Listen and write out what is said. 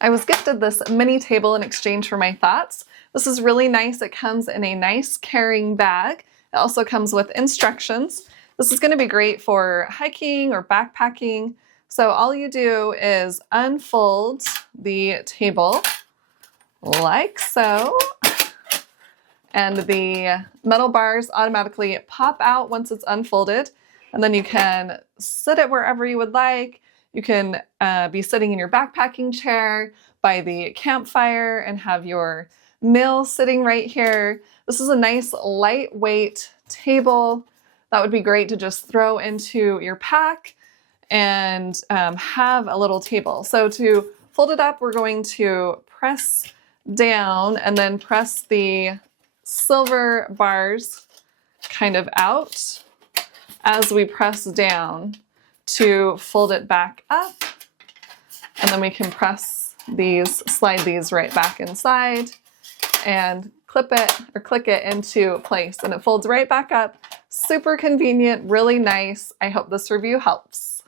I was gifted this mini table in exchange for my thoughts. This is really nice. It comes in a nice carrying bag. It also comes with instructions. This is going to be great for hiking or backpacking. So all you do is unfold the table like so, and the metal bars automatically pop out once it's unfolded, and then you can sit it wherever you would like. You can be sitting in your backpacking chair by the campfire and have your meal sitting right here. This is a nice lightweight table that would be great to just throw into your pack and have a little table. So to fold it up, we're going to press down and then press the silver bars kind of out as we press down to fold it back up, and then we can press these, slide these right back inside and clip it or click it into place, and it folds right back up. Super convenient, really nice. I hope this review helps.